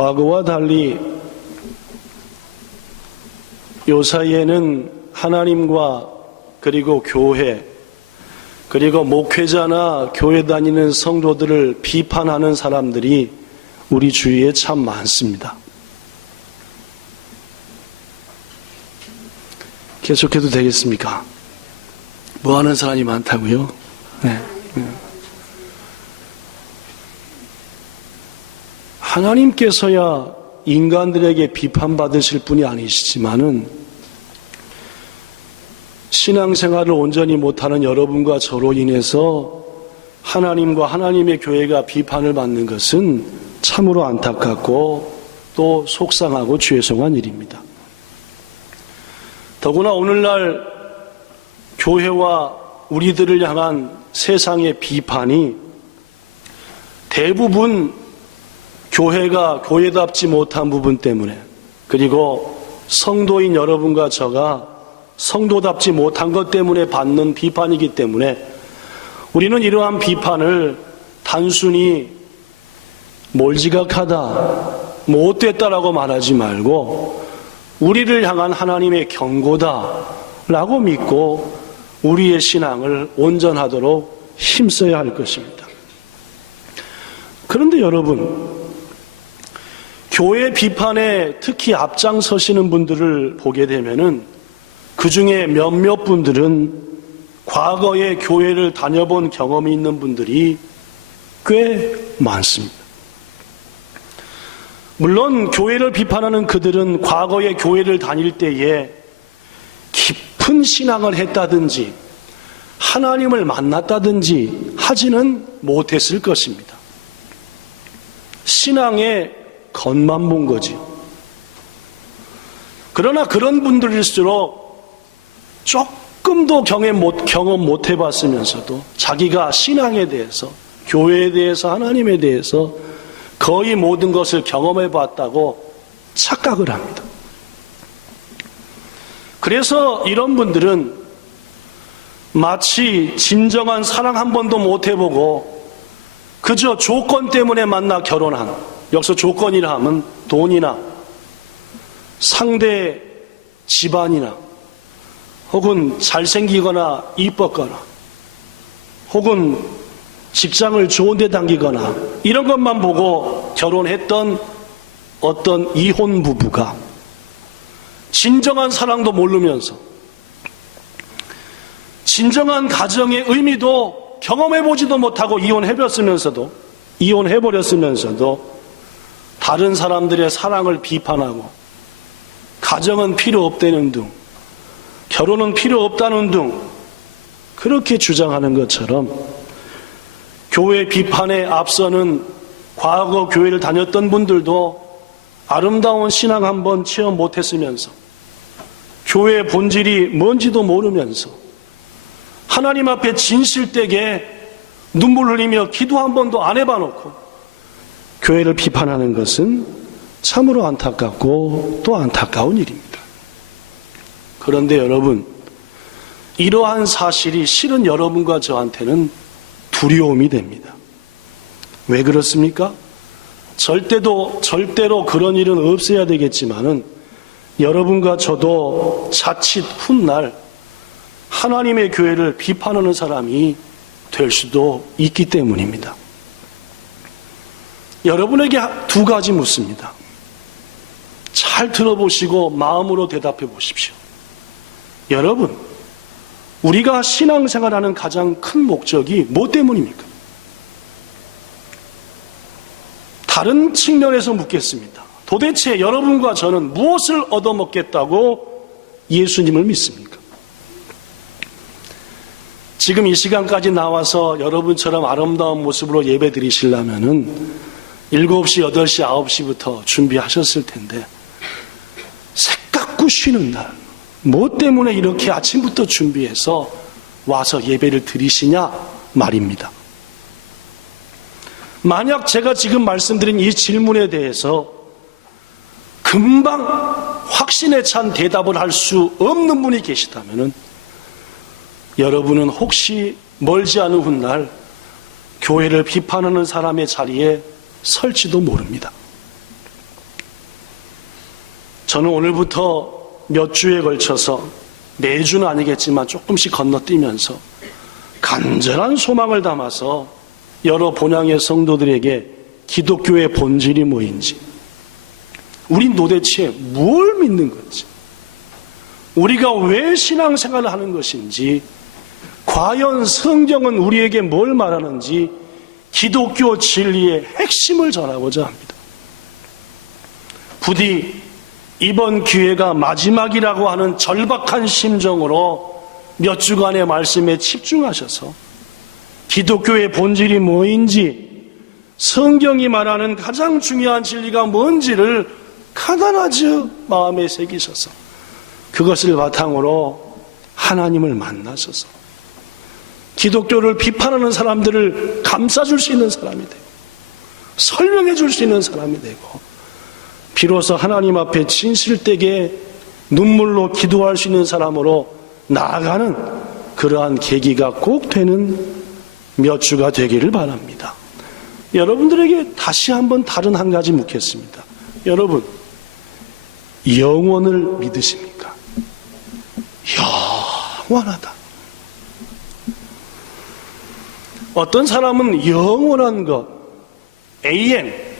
과거와 달리 요사이에는 하나님과 그리고 교회 그리고 목회자나 교회 다니는 성도들을 비판하는 사람들이 우리 주위에 참 많습니다. 계속해도 되겠습니까? 뭐 하는 사람이 많다고요? 네. 하나님께서야 인간들에게 비판받으실 분이 아니시지만은 신앙생활을 온전히 못하는 여러분과 저로 인해서 하나님과 하나님의 교회가 비판을 받는 것은 참으로 안타깝고 또 속상하고 죄송한 일입니다. 더구나 오늘날 교회와 우리들을 향한 세상의 비판이 대부분 교회가 교회답지 못한 부분 때문에, 그리고 성도인 여러분과 저가 성도답지 못한 것 때문에 받는 비판이기 때문에 우리는 이러한 비판을 단순히 몰지각하다, 못됐다라고 말하지 말고 우리를 향한 하나님의 경고다라고 믿고 우리의 신앙을 온전하도록 힘써야 할 것입니다. 그런데 여러분, 교회 비판에 특히 앞장서시는 분들을 보게 되면은 그 중에 몇몇 분들은 과거에 교회를 다녀본 경험이 있는 분들이 꽤 많습니다. 물론 교회를 비판하는 그들은 과거에 교회를 다닐 때에 깊은 신앙을 했다든지 하나님을 만났다든지 하지는 못했을 것입니다. 신앙의 겉만 본 거지요. 그러나 그런 분들일수록 조금도 경험 못 해봤으면서도 자기가 신앙에 대해서, 교회에 대해서, 하나님에 대해서 거의 모든 것을 경험해봤다고 착각을 합니다. 그래서 이런 분들은 마치 진정한 사랑 한 번도 못 해보고 그저 조건 때문에 만나 결혼한, 여기서 조건이라 하면 돈이나 상대 집안이나 혹은 잘생기거나 이뻤거나 혹은 직장을 좋은 데 당기거나 이런 것만 보고 결혼했던 어떤 이혼 부부가 진정한 사랑도 모르면서 진정한 가정의 의미도 경험해보지도 못하고 이혼해버렸으면서도 다른 사람들의 사랑을 비판하고 가정은 필요 없다는 등, 결혼은 필요 없다는 등 그렇게 주장하는 것처럼 교회 비판에 앞서는 과거 교회를 다녔던 분들도 아름다운 신앙 한번 체험 못했으면서 교회의 본질이 뭔지도 모르면서 하나님 앞에 진실되게 눈물 흘리며 기도 한 번도 안 해봐놓고 교회를 비판하는 것은 참으로 안타깝고 또 안타까운 일입니다. 그런데 여러분, 이러한 사실이 실은 여러분과 저한테는 두려움이 됩니다. 왜 그렇습니까? 절대로 그런 일은 없어야 되겠지만은 여러분과 저도 자칫 훗날 하나님의 교회를 비판하는 사람이 될 수도 있기 때문입니다. 여러분에게 두 가지 묻습니다. 잘 들어보시고 마음으로 대답해 보십시오. 여러분, 우리가 신앙생활하는 가장 큰 목적이 뭐 때문입니까? 다른 측면에서 묻겠습니다. 도대체 여러분과 저는 무엇을 얻어먹겠다고 예수님을 믿습니까? 지금 이 시간까지 나와서 여러분처럼 아름다운 모습으로 예배 드리시려면은 7시, 8시, 9시부터 준비하셨을 텐데 새깎고 쉬는 날, 뭐 때문에 이렇게 아침부터 준비해서 와서 예배를 드리시냐 말입니다. 만약 제가 지금 말씀드린 이 질문에 대해서 금방 확신에 찬 대답을 할 수 없는 분이 계시다면 여러분은 혹시 멀지 않은 훗날 교회를 비판하는 사람의 자리에 설지도 모릅니다. 저는 오늘부터 몇 주에 걸쳐서 매주는 아니겠지만 조금씩 건너뛰면서 간절한 소망을 담아서 여러 본향의 성도들에게 기독교의 본질이 뭐인지, 우린 도대체 뭘 믿는 건지, 우리가 왜 신앙생활을 하는 것인지, 과연 성경은 우리에게 뭘 말하는지 기독교 진리의 핵심을 전하고자 합니다. 부디 이번 기회가 마지막이라고 하는 절박한 심정으로 몇 주간의 말씀에 집중하셔서 기독교의 본질이 뭐인지, 성경이 말하는 가장 중요한 진리가 뭔지를 가다나지 마음에 새기셔서 그것을 바탕으로 하나님을 만나셔서 기독교를 비판하는 사람들을 감싸줄 수 있는 사람이 되고 설명해 줄 수 있는 사람이 되고 비로소 하나님 앞에 진실되게 눈물로 기도할 수 있는 사람으로 나아가는 그러한 계기가 꼭 되는 몇 주가 되기를 바랍니다. 여러분들에게 다시 한번 다른 한 가지 묻겠습니다. 여러분, 영원을 믿으십니까? 영원하다. 어떤 사람은 영원한 것, AN,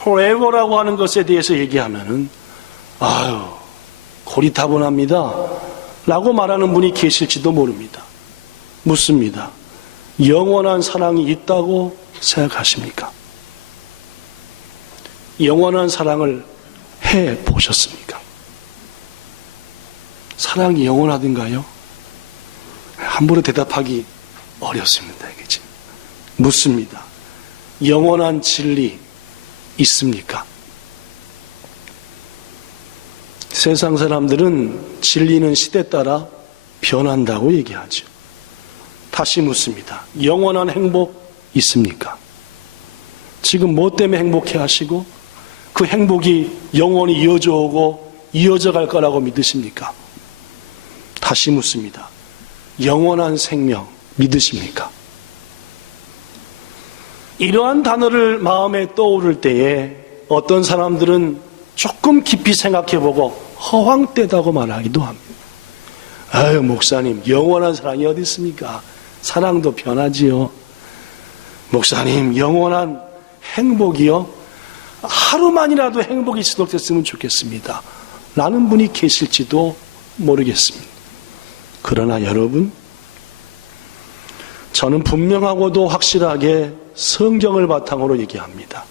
forever라고 하는 것에 대해서 얘기하면은 아유, 고리타분합니다 라고 말하는 분이 계실지도 모릅니다. 묻습니다. 영원한 사랑이 있다고 생각하십니까? 영원한 사랑을 해 보셨습니까? 사랑이 영원하든가요? 함부로 대답하기 어렵습니다. 그치? 묻습니다. 영원한 진리 있습니까? 세상 사람들은 진리는 시대 따라 변한다고 얘기하죠. 다시 묻습니다. 영원한 행복 있습니까? 지금 뭐 때문에 행복해 하시고 그 행복이 영원히 이어져 오고 이어져 갈 거라고 믿으십니까? 다시 묻습니다. 영원한 생명 믿으십니까? 이러한 단어를 마음에 떠오를 때에 어떤 사람들은 조금 깊이 생각해보고 허황되다고 말하기도 합니다. 아유, 목사님, 영원한 사랑이 어디 있습니까? 사랑도 변하지요. 목사님, 영원한 행복이요? 하루만이라도 행복이 지속됐으면 좋겠습니다 라는 분이 계실지도 모르겠습니다. 그러나 여러분, 저는 분명하고도 확실하게 성경을 바탕으로 얘기합니다.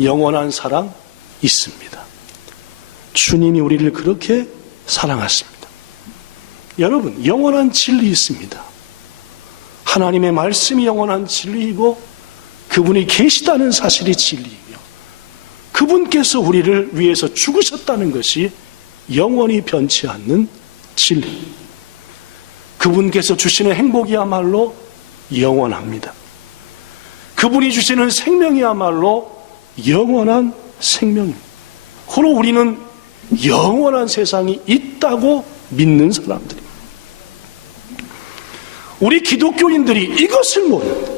영원한 사랑 있습니다. 주님이 우리를 그렇게 사랑하십니다. 여러분, 영원한 진리 있습니다. 하나님의 말씀이 영원한 진리이고 그분이 계시다는 사실이 진리이며 그분께서 우리를 위해서 죽으셨다는 것이 영원히 변치 않는 진리. 그분께서 주시는 행복이야말로 영원합니다. 그분이 주시는 생명이야말로 영원한 생명입니다. 그로 우리는 영원한 세상이 있다고 믿는 사람들입니다. 우리 기독교인들이 이것을 모릅니다.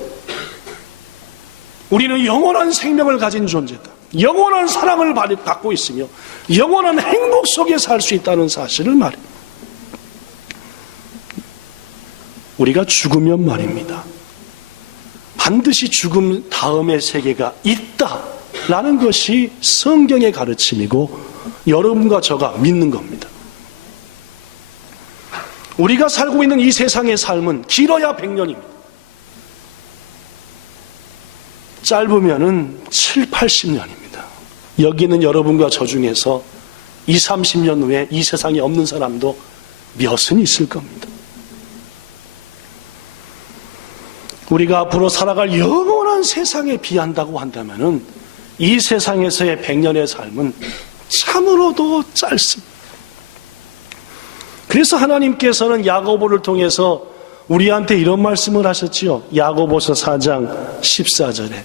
우리는 영원한 생명을 가진 존재다. 영원한 사랑을 갖고 있으며 영원한 행복 속에 살 수 있다는 사실을 말입니다. 우리가 죽으면 말입니다. 반드시 죽음 다음의 세계가 있다라는 것이 성경의 가르침이고 여러분과 저가 믿는 겁니다. 우리가 살고 있는 이 세상의 삶은 길어야 100년입니다. 짧으면은 7, 80년입니다. 여기 있는 여러분과 저 중에서 20, 30년 후에 이 세상에 없는 사람도 몇은 있을 겁니다. 우리가 앞으로 살아갈 영원한 세상에 비한다고 한다면은 이 세상에서의 100년의 삶은 참으로도 짧습니다. 그래서 하나님께서는 야고보를 통해서 우리한테 이런 말씀을 하셨지요. 야고보서 4장 14절에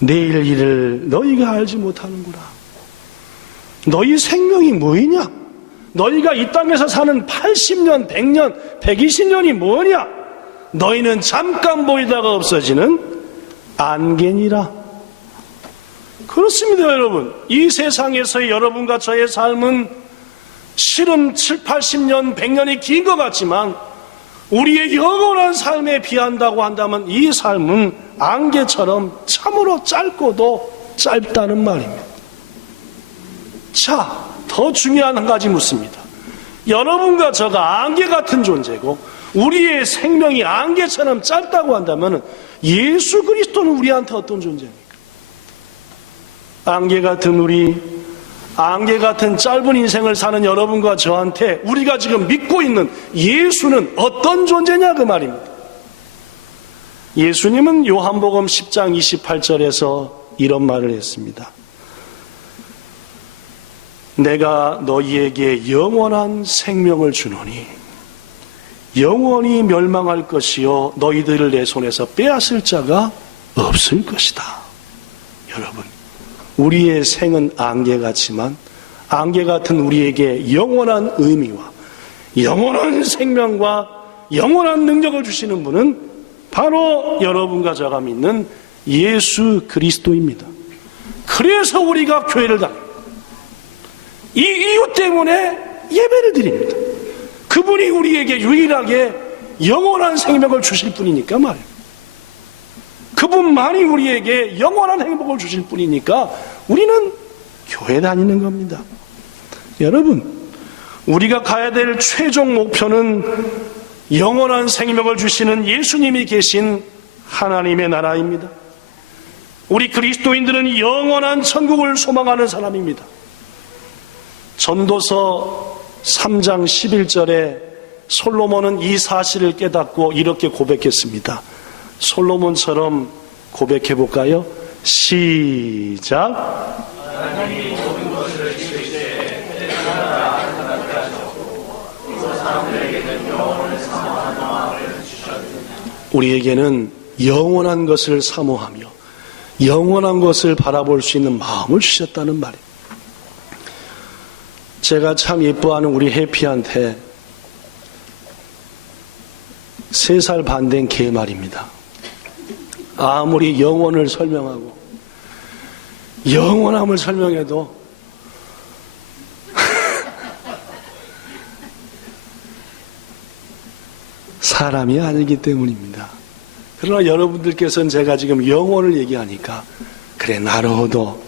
내일 일을 너희가 알지 못하는구나. 너희 생명이 뭐이냐? 너희가 이 땅에서 사는 80년, 100년, 120년이 뭐냐? 너희는 잠깐 보이다가 없어지는 안개니라. 그렇습니다, 여러분. 이 세상에서의 여러분과 저의 삶은 실은 7, 80년, 100년이 긴 것 같지만 우리의 영원한 삶에 비한다고 한다면 이 삶은 안개처럼 참으로 짧고도 짧다는 말입니다. 자, 더 중요한 한 가지 묻습니다. 여러분과 저가 안개 같은 존재고 우리의 생명이 안개처럼 짧다고 한다면 예수 그리스도는 우리한테 어떤 존재입니까? 안개 같은 우리, 안개 같은 짧은 인생을 사는 여러분과 저한테 우리가 지금 믿고 있는 예수는 어떤 존재냐 그 말입니다. 예수님은 요한복음 10장 28절에서 이런 말을 했습니다. 내가 너희에게 영원한 생명을 주노니 영원히 멸망할 것이요 너희들을 내 손에서 빼앗을 자가 없을 것이다. 여러분, 우리의 생은 안개 같지만 안개 같은 우리에게 영원한 의미와 영원한 생명과 영원한 능력을 주시는 분은 바로 여러분과 저가 믿는 예수 그리스도입니다. 그래서 우리가 교회를 다닙니다. 이 이유 때문에 예배를 드립니다. 그분이 우리에게 유일하게 영원한 생명을 주실 분이니까 말이에요. 그분만이 우리에게 영원한 행복을 주실 분이니까 우리는 교회 다니는 겁니다. 여러분, 우리가 가야 될 최종 목표는 영원한 생명을 주시는 예수님이 계신 하나님의 나라입니다. 우리 그리스도인들은 영원한 천국을 소망하는 사람입니다. 전도서 3장 11절에 솔로몬은 이 사실을 깨닫고 이렇게 고백했습니다. 솔로몬처럼 고백해 볼까요? 시작. 우리에게는 영원한 것을 사모하며 영원한 것을 바라볼 수 있는 마음을 주셨다는 말이에요. 제가 참 예뻐하는 우리 해피한테 3살 반 된 개 말입니다. 아무리 영원을 설명하고 영원함을 설명해도 사람이 아니기 때문입니다. 그러나 여러분들께서는 제가 지금 영원을 얘기하니까 그래 나로도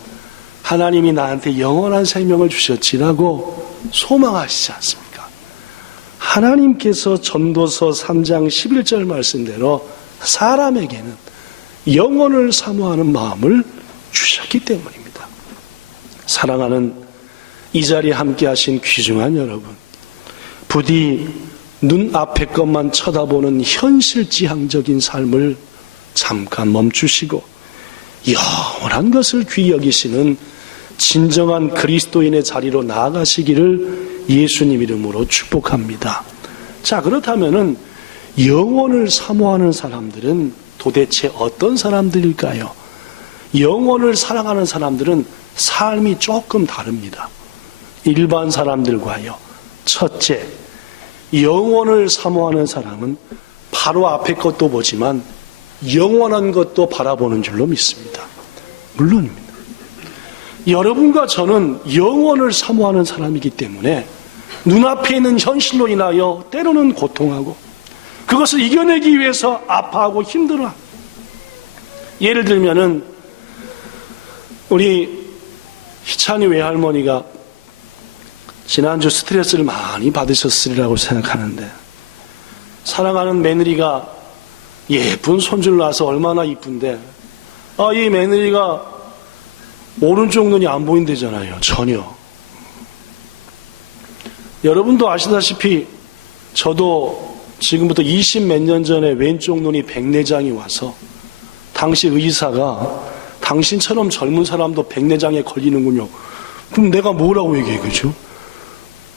하나님이 나한테 영원한 생명을 주셨지라고 소망하시지 않습니까? 하나님께서 전도서 3장 11절 말씀대로 사람에게는 영원을 사모하는 마음을 주셨기 때문입니다. 사랑하는 이 자리에 함께 하신 귀중한 여러분, 부디 눈앞의 것만 쳐다보는 현실지향적인 삶을 잠깐 멈추시고 영원한 것을 귀히 여기시는 진정한 그리스도인의 자리로 나아가시기를 예수님 이름으로 축복합니다. 자, 그렇다면은 영원을 사모하는 사람들은 도대체 어떤 사람들일까요? 영원을 사랑하는 사람들은 삶이 조금 다릅니다. 일반 사람들과요. 첫째, 영원을 사모하는 사람은 바로 앞의 것도 보지만 영원한 것도 바라보는 줄로 믿습니다. 물론입니다. 여러분과 저는 영원을 사모하는 사람이기 때문에 눈앞에 있는 현실로 인하여 때로는 고통하고 그것을 이겨내기 위해서 아파하고 힘들어. 예를 들면은 우리 희찬이 외할머니가 지난주 스트레스를 많이 받으셨으리라고 생각하는데 사랑하는 며느리가 예쁜 손주를 낳아서 얼마나 이쁜데 이 며느리가 오른쪽 눈이 안 보인대잖아요. 전혀. 여러분도 아시다시피 저도 지금부터 20몇 년 전에 왼쪽 눈이 백내장이 와서 당시 의사가 당신처럼 젊은 사람도 백내장에 걸리는군요. 그럼 내가 뭐라고 얘기해, 그죠?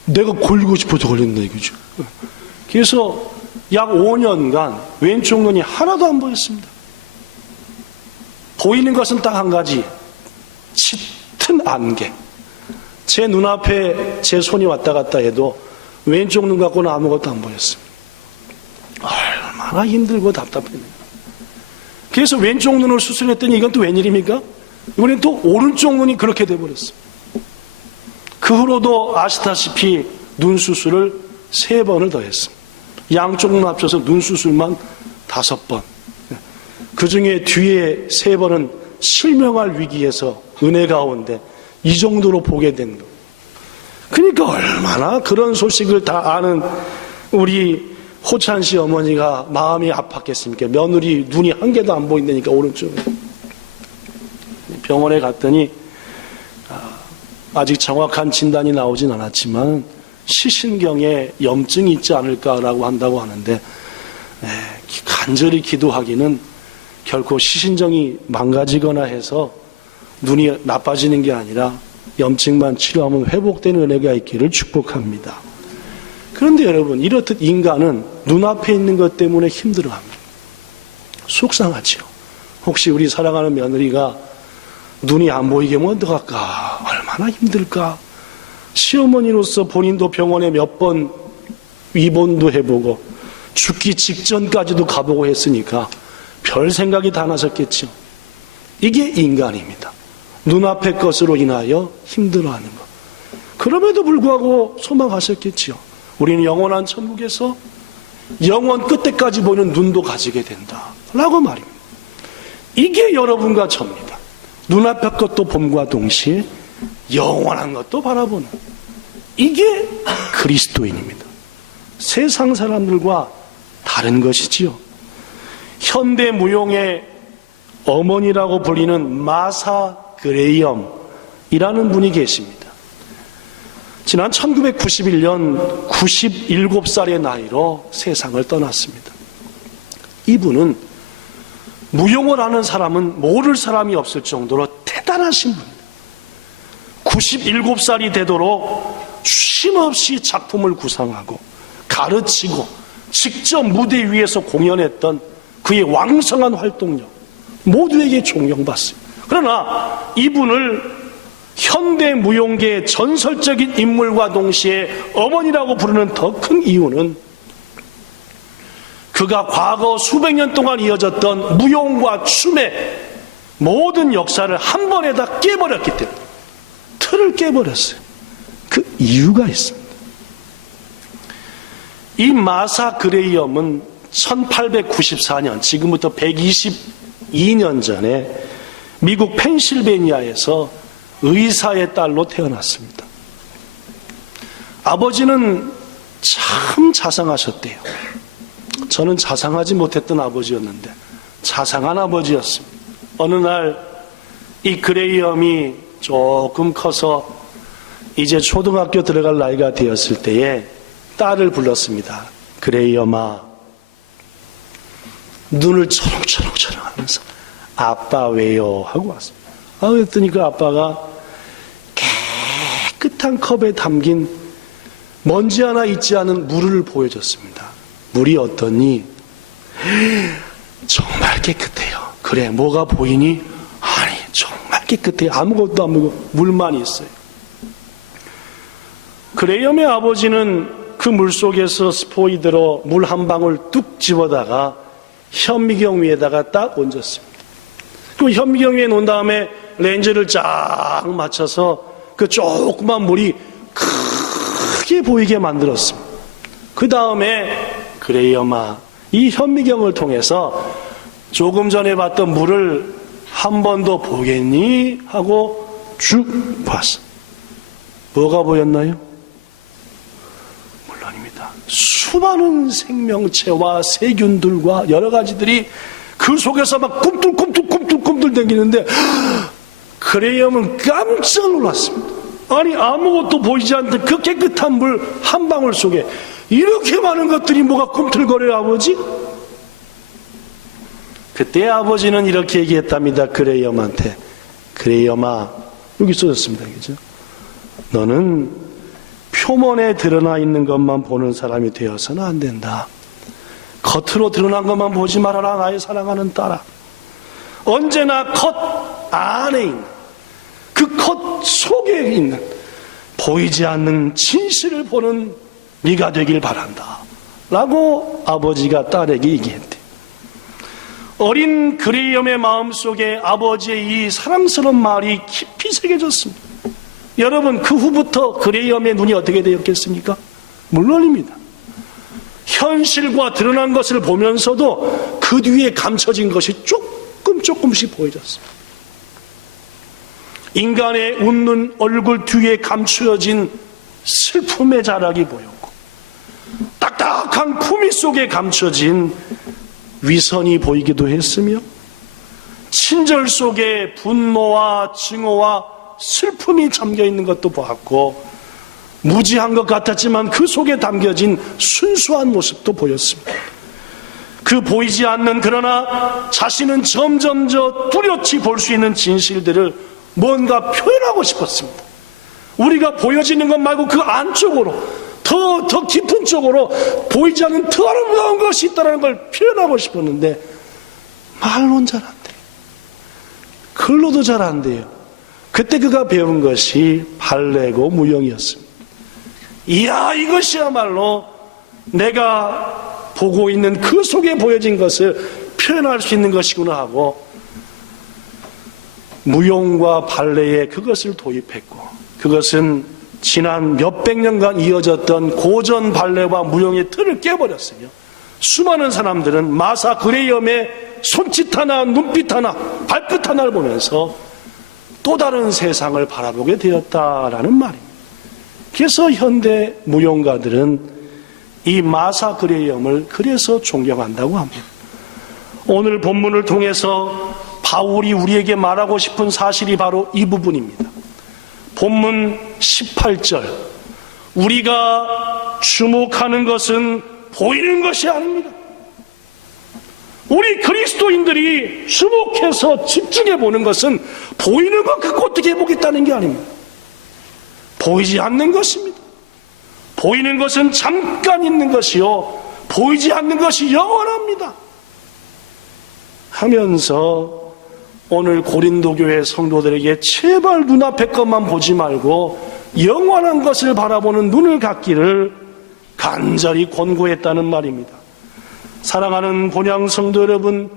내가 걸리고 싶어서 걸린다 이거죠. 그래서 약 5년간 왼쪽 눈이 하나도 안 보였습니다. 보이는 것은 딱 한 가지, 짙은 안개. 제 눈앞에 제 손이 왔다 갔다 해도 왼쪽 눈 갖고는 아무것도 안 보였습니다. 얼마나 힘들고 답답했네요. 그래서 왼쪽 눈을 수술했더니 이건 또 웬일입니까? 이번엔 또 오른쪽 눈이 그렇게 돼버렸어요. 그 후로도 아시다시피 눈 수술을 3번을 더 했습니다. 양쪽 눈 합쳐서 눈 수술만 5번. 그 중에 뒤에 3번은 실명할 위기에서 은혜 가운데 이 정도로 보게 된 거. 그러니까 얼마나 그런 소식을 다 아는 우리 호찬 씨 어머니가 마음이 아팠겠습니까? 며느리 눈이 한 개도 안 보인다니까, 오른쪽에. 병원에 갔더니 아직 정확한 진단이 나오진 않았지만 시신경에 염증이 있지 않을까라고 한다고 하는데, 간절히 기도하기는 결코 시신정이 망가지거나 해서 눈이 나빠지는 게 아니라 염증만 치료하면 회복되는 은혜가 있기를 축복합니다. 그런데 여러분, 이렇듯 인간은 눈앞에 있는 것 때문에 힘들어합니다. 속상하죠. 혹시 우리 사랑하는 며느리가 눈이 안 보이게 하면 어떡할까? 얼마나 힘들까? 시어머니로서 본인도 병원에 몇 번 입원도 해보고 죽기 직전까지도 가보고 했으니까 별 생각이 다 나셨겠죠. 이게 인간입니다. 눈앞의 것으로 인하여 힘들어하는 것. 그럼에도 불구하고 소망하셨겠죠. 우리는 영원한 천국에서 영원 끝에까지 보이는 눈도 가지게 된다 라고 말입니다. 이게 여러분과 저입니다. 눈앞의 것도 봄과 동시에 영원한 것도 바라보는, 이게 그리스도인입니다. 세상 사람들과 다른 것이지요. 현대 무용의 어머니라고 불리는 마사 그레이엄이라는 분이 계십니다. 지난 1991년 97살의 나이로 세상을 떠났습니다. 이분은 무용을 하는 사람은 모를 사람이 없을 정도로 대단하신 분입니다. 97살이 되도록 쉼없이 작품을 구상하고 가르치고 직접 무대 위에서 공연했던 그의 왕성한 활동력, 모두에게 존경받습니다. 그러나 이분을 현대 무용계의 전설적인 인물과 동시에 어머니라고 부르는 더 큰 이유는 그가 과거 수백 년 동안 이어졌던 무용과 춤의 모든 역사를 한 번에 다 깨버렸기 때문에, 틀을 깨버렸어요. 그 이유가 있습니다. 이 마사 그레이엄은 1894년, 지금부터 122년 전에 미국 펜실베니아에서 의사의 딸로 태어났습니다. 아버지는 참 자상하셨대요. 저는 자상하지 못했던 아버지였는데 자상한 아버지였습니다. 어느 날 이 그레이엄이 조금 커서 이제 초등학교 들어갈 나이가 되었을 때에 딸을 불렀습니다. 그레이엄아, 눈을 초롱초롱초롱 하면서 아빠 왜요? 하고 왔습니다. 그랬더니 그 아빠가 깨끗한 컵에 담긴 먼지 하나 있지 않은 물을 보여줬습니다. 물이 어떠니? 정말 깨끗해요. 그래, 뭐가 보이니? 아니, 정말 깨끗해요. 아무것도 안 보이고 물만 있어요. 그레이엄의 아버지는 그 물속에서 스포이드로 물 한 방울 뚝 집어다가 현미경 위에다가 딱 얹었습니다. 그 현미경 위에 놓은 다음에 렌즈를 쫙 맞춰서 그 조그만 물이 크게 보이게 만들었습니다. 그 다음에 그레이엄아, 이 현미경을 통해서 조금 전에 봤던 물을 한 번 더 보겠니? 하고 쭉 봤어. 뭐가 보였나요? 물론입니다. 수많은 생명체와 세균들과 여러 가지들이 그 속에서 막 꿈틀꿈틀 댕기는데 그레이엄은 깜짝 놀랐습니다. 아니, 아무것도 보이지 않는 그 깨끗한 물 한 방울 속에 이렇게 많은 것들이 뭐가 꿈틀거려요, 아버지? 그때 아버지는 이렇게 얘기했답니다. 그레이엄한테. 그레이엄아, 여기 써졌습니다. 그죠? 너는 표면에 드러나 있는 것만 보는 사람이 되어서는 안 된다. 겉으로 드러난 것만 보지 말아라, 나의 사랑하는 딸아. 언제나 겉 안에 있는, 그 겉 속에 있는 보이지 않는 진실을 보는 네가 되길 바란다 라고 아버지가 딸에게 얘기했대. 어린 그레이엄의 마음속에 아버지의 이 사랑스러운 말이 깊이 새겨졌습니다. 여러분, 그 후부터 그레이엄의 눈이 어떻게 되었겠습니까? 물론입니다. 현실과 드러난 것을 보면서도 그 뒤에 감춰진 것이 조금씩 보여졌습니다. 인간의 웃는 얼굴 뒤에 감추어진 슬픔의 자락이 보였고, 딱딱한 품위 속에 감춰진 위선이 보이기도 했으며, 친절 속에 분노와 증오와 슬픔이 잠겨있는 것도 보았고, 무지한 것 같았지만 그 속에 담겨진 순수한 모습도 보였습니다. 그 보이지 않는, 그러나 자신은 점점 뚜렷이 볼 수 있는 진실들을 뭔가 표현하고 싶었습니다. 우리가 보여지는 것 말고 그 안쪽으로, 더 깊은 쪽으로 보이지 않는 더 아름다운 것이 있다는 걸 표현하고 싶었는데 말로는 잘 안 돼요. 글로도 잘 안 돼요. 그때 그가 배운 것이 발레고 무용이었습니다. 이야, 이것이야말로 내가 보고 있는 그 속에 보여진 것을 표현할 수 있는 것이구나 하고 무용과 발레에 그것을 도입했고, 그것은 지난 몇백 년간 이어졌던 고전 발레와 무용의 틀을 깨버렸으며, 수많은 사람들은 마사 그레이엄의 손짓 하나, 눈빛 하나, 발끝 하나를 보면서 또 다른 세상을 바라보게 되었다라는 말입니다. 그래서 현대 무용가들은 이 마사 그레이엄을 그래서 존경한다고 합니다. 오늘 본문을 통해서 바울이 우리에게 말하고 싶은 사실이 바로 이 부분입니다. 본문 18절, 우리가 주목하는 것은 보이는 것이 아닙니다. 우리 그리스도인들이 주목해서 집중해 보는 것은 보이는 것 갖고 어떻게 해보겠다는 게 아닙니다. 보이지 않는 것입니다. 보이는 것은 잠깐 있는 것이요, 보이지 않는 것이 영원합니다 하면서 오늘 고린도 교회 성도들에게 제발 눈앞의 것만 보지 말고 영원한 것을 바라보는 눈을 갖기를 간절히 권고했다는 말입니다. 사랑하는 본향 성도 여러분,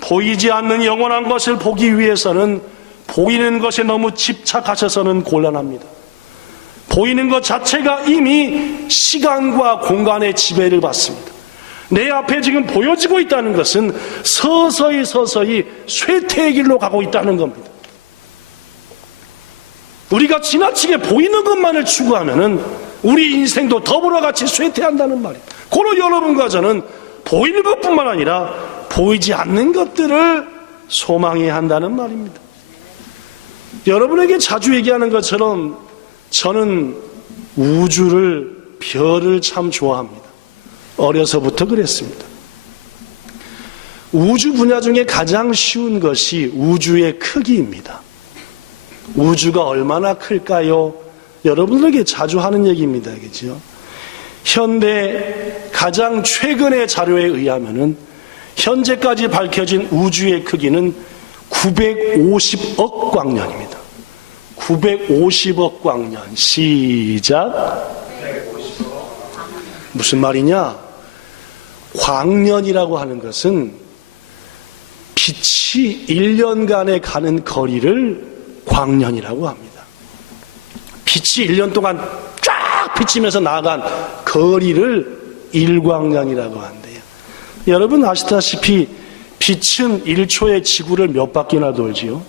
보이지 않는 영원한 것을 보기 위해서는 보이는 것에 너무 집착하셔서는 곤란합니다. 보이는 것 자체가 이미 시간과 공간의 지배를 받습니다. 내 앞에 지금 보여지고 있다는 것은 서서히 쇠퇴의 길로 가고 있다는 겁니다. 우리가 지나치게 보이는 것만을 추구하면은 우리 인생도 더불어 같이 쇠퇴한다는 말이에요. 고로 여러분과 저는 보이는 것뿐만 아니라 보이지 않는 것들을 소망해야 한다는 말입니다. 여러분에게 자주 얘기하는 것처럼 저는 우주를, 별을 참 좋아합니다. 어려서부터 그랬습니다. 우주 분야 중에 가장 쉬운 것이 우주의 크기입니다. 우주가 얼마나 클까요? 여러분들에게 자주 하는 얘기입니다. 그죠? 현대 가장 최근의 자료에 의하면은 현재까지 밝혀진 우주의 크기는 950억 광년입니다. 950억 광년. 시작. 무슨 말이냐? 광년이라고 하는 것은 빛이 1년간에 가는 거리를 광년이라고 합니다. 빛이 1년 동안 쫙 비치면서 나간 거리를 일광년이라고 한대요. 여러분 아시다시피 빛은 1초에 지구를 몇 바퀴나 돌지요?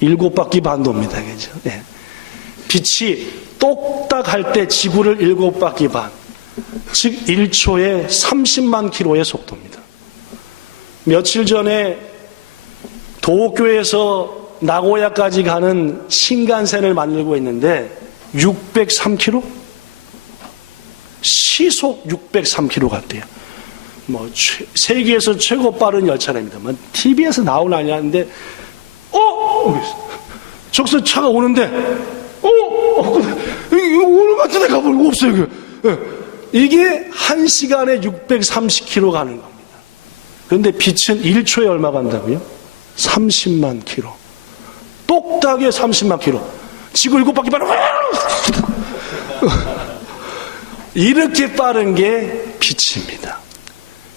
7바퀴 반 돕니다. 그죠? 네. 빛이 똑딱 할 때 지구를 7바퀴 반, 즉 1초에 30만 킬로의 속도입니다. 며칠 전에 도쿄에서 나고야까지 가는 신간센을 만들고 있는데 603km? 시속 603km 같대요. 세계에서 최고 빠른 열차랍니다. TV에서 나오나냐 하는데 저기서 차가 오는데 이거 오는 것 같은데 가보고 없어요. 이게 1시간에 630km 가는 겁니다. 그런데 빛은 1초에 얼마 간다고요? 30만 킬로. 똑딱에 30만 킬로. 지구 7바퀴 빠르고 이렇게 빠른 게 빛입니다.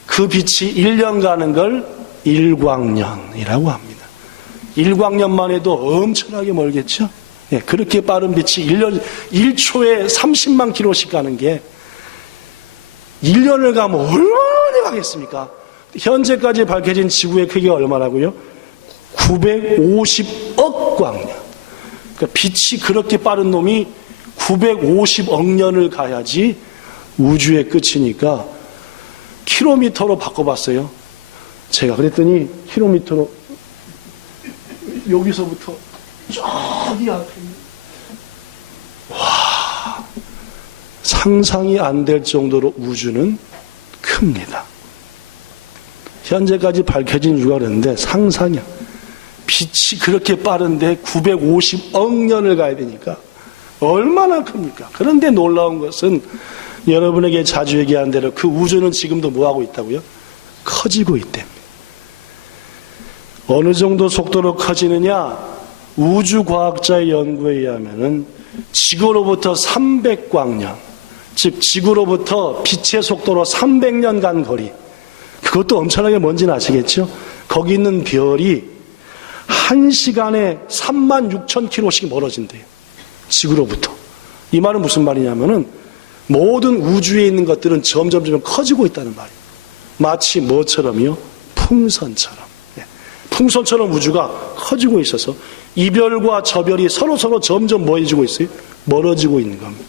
그 빛이 1년 가는 걸 일광년이라고 합니다. 일광년만 해도 엄청나게 멀겠죠? 예, 그렇게 빠른 빛이 1초에 30만 킬로씩 가는 게 1년을 가면 얼마나 가겠습니까? 현재까지 밝혀진 지구의 크기가 얼마라고요? 950억 광년. 그러니까 빛이 그렇게 빠른 놈이 950억 년을 가야지 우주의 끝이니까 킬로미터로 바꿔봤어요. 제가 그랬더니 킬로미터로 여기서부터 저기 앞에 와, 상상이 안 될 정도로 우주는 큽니다. 현재까지 밝혀진 이유가 그런데 상상이야. 빛이 그렇게 빠른데 950억 년을 가야 되니까 얼마나 큽니까? 그런데 놀라운 것은 여러분에게 자주 얘기한 대로 그 우주는 지금도 뭐하고 있다고요? 커지고 있답니다. 어느 정도 속도로 커지느냐? 우주과학자의 연구에 의하면은 지구로부터 300광년, 즉 지구로부터 빛의 속도로 300년 간 거리, 그것도 엄청나게 뭔지는 아시겠죠? 거기 있는 별이 1시간에 36,000km씩 멀어진대요. 지구로부터. 이 말은 무슨 말이냐면은 모든 우주에 있는 것들은 점점 커지고 있다는 말이에요. 마치 뭐처럼요? 풍선처럼. 풍선처럼 우주가 커지고 있어서 이별과 저별이 서로 점점 뭐해지고 있어요? 멀어지고 있는 겁니다.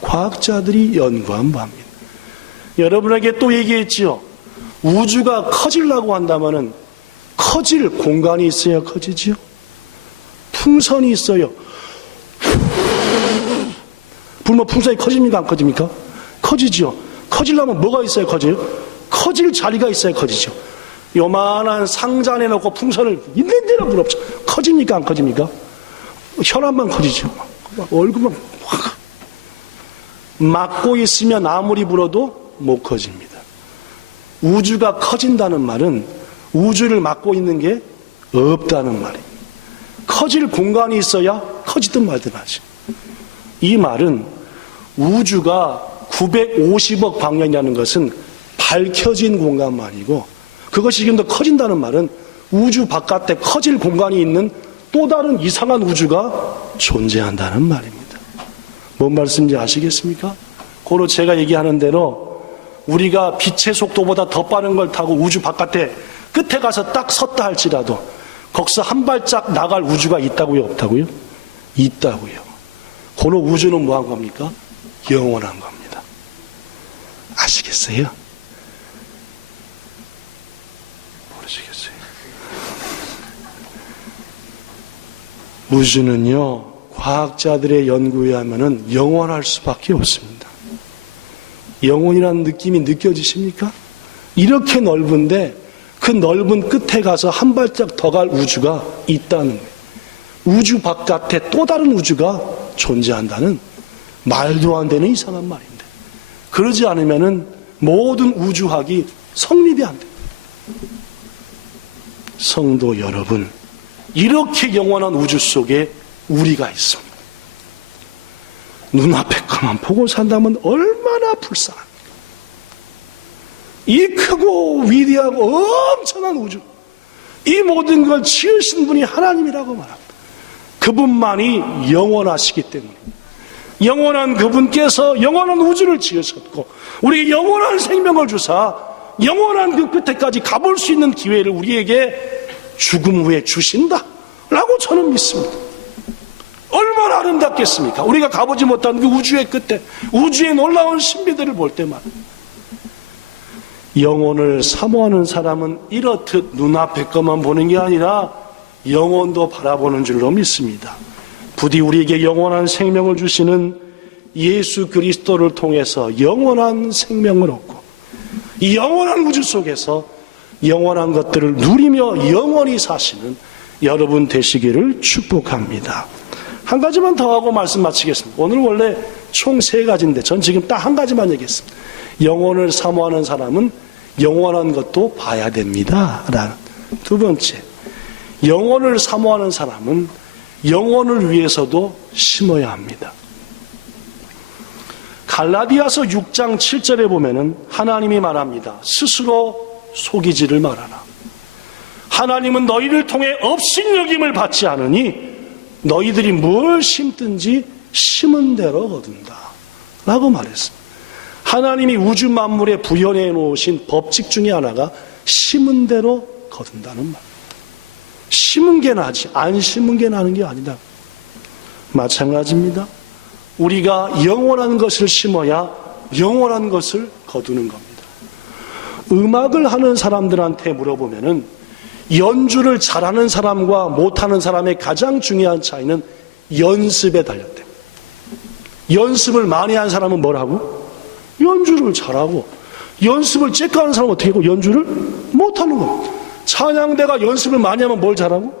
과학자들이 연구한 바입니다. 여러분에게 또 얘기했지요. 우주가 커지려고 한다면은 커질 공간이 있어야 커지지요. 풍선이 있어요. 불면 풍선이 커집니까? 안 커집니까? 커지죠. 커지려면 뭐가 있어야 커져요? 커질 자리가 있어야 커지죠. 요만한 상자 안에 넣고 풍선을 있는 대로 불어붙여. 커집니까? 안 커집니까? 혈압만 커지죠. 얼굴만 확. 막고 있으면 아무리 불어도 못 커집니다. 우주가 커진다는 말은 우주를 막고 있는 게 없다는 말이에요. 커질 공간이 있어야 커지든 말든 하죠. 이 말은 우주가 950억 광년이라는 것은 밝혀진 공간만이고, 그것이 지금 더 커진다는 말은 우주 바깥에 커질 공간이 있는 또 다른 이상한 우주가 존재한다는 말입니다. 뭔 말씀인지 아시겠습니까? 고로 제가 얘기하는 대로 우리가 빛의 속도보다 더 빠른 걸 타고 우주 바깥에 끝에 가서 딱 섰다 할지라도 거기서 한 발짝 나갈 우주가 있다고요? 없다고요? 있다고요. 고로 우주는 뭐한 겁니까? 영원한 겁니다. 아시겠어요? 모르시겠어요? 우주는요, 과학자들의 연구에 의하면 영원할 수밖에 없습니다. 영원이라는 느낌이 느껴지십니까? 이렇게 넓은데 그 넓은 끝에 가서 한 발짝 더 갈 우주가 있다는 거예요. 우주 바깥에 또 다른 우주가 존재한다는 말도 안 되는 이상한 말인데, 그러지 않으면은 모든 우주학이 성립이 안 돼요. 성도 여러분, 이렇게 영원한 우주 속에 우리가 있습니다. 눈앞에 것만 보고 산다면 얼마나 불쌍합니까? 이 크고 위대하고 엄청난 우주, 이 모든 걸 지으신 분이 하나님이라고 말합니다. 그분만이 영원하시기 때문에, 영원한 그분께서 영원한 우주를 지으셨고 우리에게 영원한 생명을 주사 영원한 그 끝에까지 가볼 수 있는 기회를 우리에게 죽음 후에 주신다라고 저는 믿습니다. 얼마나 아름답겠습니까? 우리가 가보지 못한 그 우주의 끝에, 우주의 놀라운 신비들을 볼 때만. 영혼을 사모하는 사람은 이렇듯 눈앞의 것만 보는 게 아니라 영혼도 바라보는 줄로 믿습니다. 부디 우리에게 영원한 생명을 주시는 예수 그리스도를 통해서 영원한 생명을 얻고 이 영원한 우주 속에서 영원한 것들을 누리며 영원히 사시는 여러분 되시기를 축복합니다. 한 가지만 더 하고 말씀 마치겠습니다. 오늘 원래 총 3가지인데 전 지금 딱 한 가지만 얘기했습니다. 영혼을 사모하는 사람은 영원한 것도 봐야 됩니다. 라는. 두 번째, 영혼을 사모하는 사람은 영혼을 위해서도 심어야 합니다. 갈라디아서 6장 7절에 보면은 하나님이 말합니다. 스스로 속이지를 말아라. 하나님은 너희를 통해 업신여김을 받지 않으니 너희들이 뭘 심든지 심은 대로 거둔다 라고 말했습니다. 하나님이 우주 만물에 부여해 놓으신 법칙 중에 하나가 심은 대로 거둔다는 말. 심은 게 나지 안 심은 게 나는 게 아니다. 마찬가지입니다. 우리가 영원한 것을 심어야 영원한 것을 거두는 겁니다. 음악을 하는 사람들한테 물어보면은 연주를 잘하는 사람과 못하는 사람의 가장 중요한 차이는 연습에 달렸대요. 연습을 많이 한 사람은 뭘 하고? 연주를 잘하고, 연습을 쬐까 하는 사람은 어떻게 하고? 연주를 못하는 겁니다. 찬양대가 연습을 많이 하면 뭘 잘하고?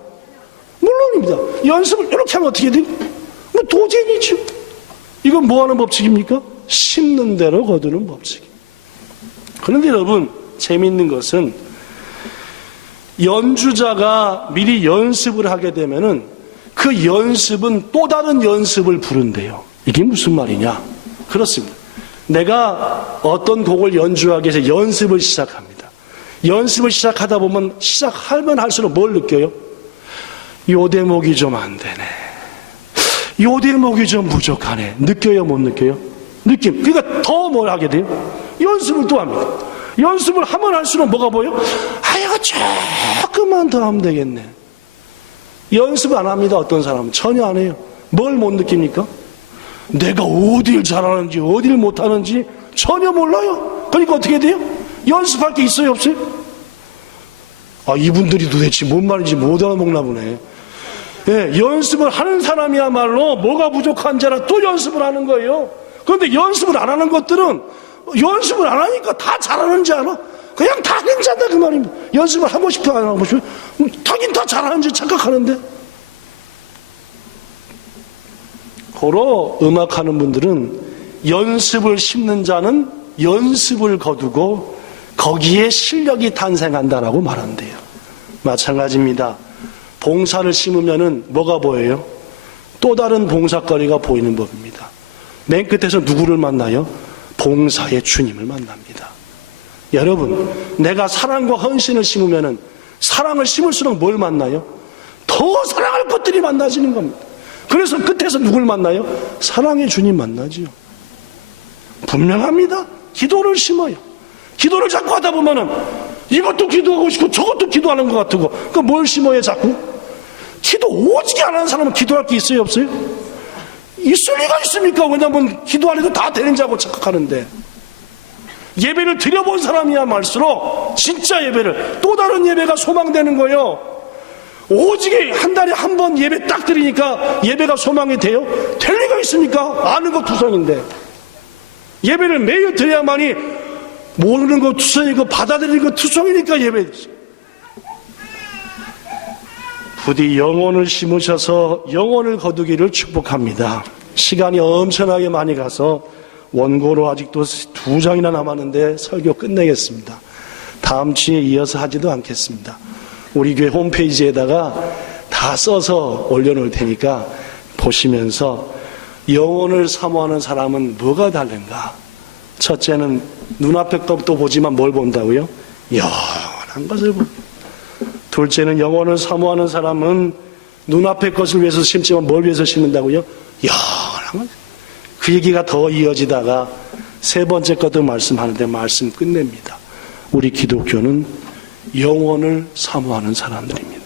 물론입니다. 연습을 이렇게 하면 어떻게 돼요? 뭐 도쟁이죠. 이건 뭐 하는 법칙입니까? 심는 대로 거두는 법칙입니다. 그런데 여러분, 재미있는 것은 연주자가 미리 연습을 하게 되면은 그 연습은 또 다른 연습을 부른대요. 이게 무슨 말이냐? 그렇습니다. 내가 어떤 곡을 연주하기 위해서 연습을 시작합니다. 연습을 시작하다 보면 시작하면 할수록 뭘 느껴요? 요 대목이 좀 안 되네. 요 대목이 좀 부족하네. 느껴요, 못 느껴요? 느낌. 그러니까 더 뭘 하게 돼요? 연습을 또 합니다. 연습을 하면 할수록 뭐가 보여? 이거 조금만 더 하면 되겠네. 연습 안 합니다. 어떤 사람은 전혀 안 해요. 뭘 못 느낍니까? 내가 어딜 잘하는지 어딜 못하는지 전혀 몰라요. 그러니까 어떻게 돼요? 연습할 게 있어요, 없어요? 이분들이 도대체 뭔 말인지 못 알아먹나 보네. 예, 연습을 하는 사람이야말로 뭐가 부족한지 알아 또 연습을 하는 거예요. 그런데 연습을 안 하는 것들은 연습을 안 하니까 다 잘하는지 알아? 그냥 다 괜찮다 그 말입니다. 연습을 하고 싶어 안 하고 싶어? 하긴 다 잘하는지 착각하는데. 고로 음악하는 분들은 연습을 심는 자는 연습을 거두고 거기에 실력이 탄생한다라고 말한대요. 마찬가지입니다. 봉사를 심으면은 뭐가 보여요? 또 다른 봉사거리가 보이는 법입니다. 맨 끝에서 누구를 만나요? 봉사의 주님을 만납니다. 여러분, 내가 사랑과 헌신을 심으면은 사랑을 심을수록 뭘 만나요? 더 사랑할 것들이 만나지는 겁니다. 그래서 끝에서 누굴 만나요? 사랑의 주님 만나지요. 분명합니다. 기도를 심어요. 기도를 자꾸 하다 보면은 이것도 기도하고 싶고 저것도 기도하는 것 같고, 그 뭘 심어요 자꾸? 기도 오지게 안 하는 사람은 기도할 게 있어요, 없어요? 있을 리가 있습니까? 왜냐하면 기도 안 해도 다 되는 자고 착각하는데. 예배를 드려본 사람이야 말수록 진짜 예배를, 또 다른 예배가 소망되는 거예요. 오지게 한 달에 한 번 예배 딱 드리니까 예배가 소망이 돼요? 될 리가 있습니까? 아는 거 투성인데. 예배를 매일 드려야만이 모르는 거 투성이고 받아들이는 거 투성이니까 예배. 부디 영혼을 심으셔서 영혼을 거두기를 축복합니다. 시간이 엄청나게 많이 가서 원고로 아직도 2장이나 남았는데 설교 끝내겠습니다. 다음 주에 이어서 하지도 않겠습니다. 우리 교회 홈페이지에다가 다 써서 올려놓을 테니까 보시면서 영혼을 사모하는 사람은 뭐가 다른가? 첫째는 눈앞의 것도 보지만 뭘 본다고요? 영원한 것을 봅니다. 둘째는 영혼을 사모하는 사람은 눈앞의 것을 위해서 심지만 뭘 위해서 심는다고요? 영원한 것. 그 얘기가 더 이어지다가 세 번째 것도 말씀하는데 말씀 끝냅니다. 우리 기독교는 영혼을 사모하는 사람들입니다.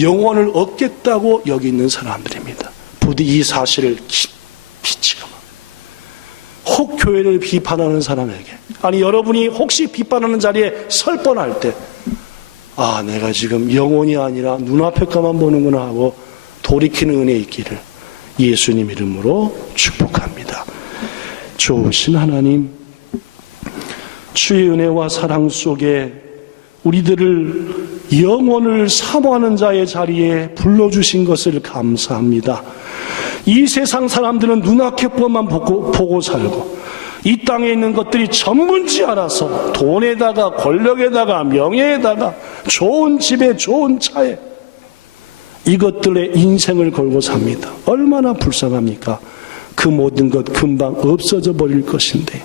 영혼을 얻겠다고 여기 있는 사람들입니다. 부디 이 사실을 깊이 지켜봐. 혹 교회를 비판하는 사람에게, 아니 여러분이 혹시 비판하는 자리에 설 뻔할 때, 내가 지금 영혼이 아니라 눈앞에 것만 보는구나 하고 돌이키는 은혜 있기를 예수님 이름으로 축복합니다. 좋으신 하나님, 주의 은혜와 사랑 속에 우리들을 영혼을 사모하는 자의 자리에 불러주신 것을 감사합니다. 이 세상 사람들은 눈앞의 것만 보고 살고, 이 땅에 있는 것들이 전부인지 알아서 돈에다가 권력에다가 명예에다가 좋은 집에 좋은 차에 이것들의 인생을 걸고 삽니다. 얼마나 불쌍합니까? 그 모든 것 금방 없어져 버릴 것인데,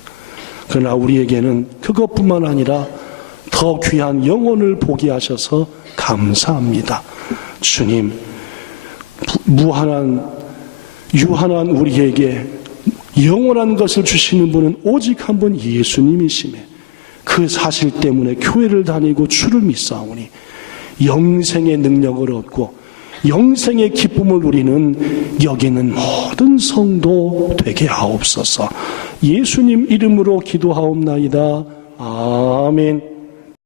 그러나 우리에게는 그것뿐만 아니라 더 귀한 영혼을 보게 하셔서 감사합니다. 주님, 유한한 우리에게 영원한 것을 주시는 분은 오직 한 분 예수님이시매 그 사실 때문에 교회를 다니고 주를 믿사오니 영생의 능력을 얻고 영생의 기쁨을 누리는 여기 있는 모든 성도 되게 하옵소서. 예수님 이름으로 기도하옵나이다. 아멘.